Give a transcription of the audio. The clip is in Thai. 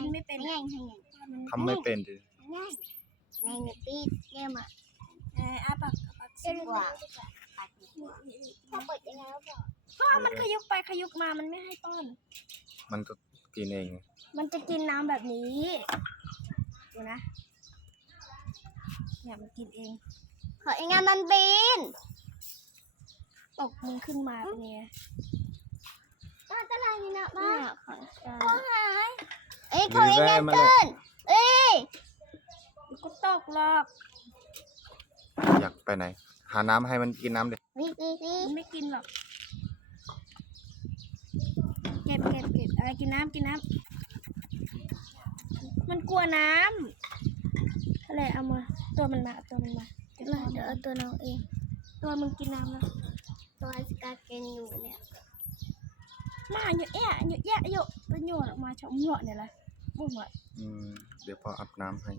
กินไม่เป็นง่ายง่ายทำไม่เป็นดิ ง่ายง่ายเนตีเนี่ยมา อาปาก เส้นกว่าปัดถ้าเปิดยังไงแล้วก็ ก็มันขยุกไปขยุกมามันไม่ให้ป้อน มันก็กินเอง มันจะกินน้ำแบบนี้ดูนะเนี่ยมันกินเอง ขอเองงานมันบิน ตกมึงขึ้นมาเป็นไง ป้าจะอะไรนี่นะป้า เนี่ยของฉัน โอ้หายเอ้ยขอเองงานเกินเอ้ย ก็ตกหรอก อยากไปไหน หาน้ำให้มันกินน้ำดิ นี่ มันไม่กินหรอกเก็บอะไรกินน้ำมันกลัวน้ำอะไรเอามาตัวมันมาเดี๋ยว เอาตัวน้องเอง ตัวมึงกินน้ำแล้ว ตัวสกาเกนอยู่เนี่ย มาอยู่แอะอยู่เป็นอยู่ออกมาชมหยอดเนี่ยแหละบุ้งหมด เดี๋ยวพออาบน้ำให้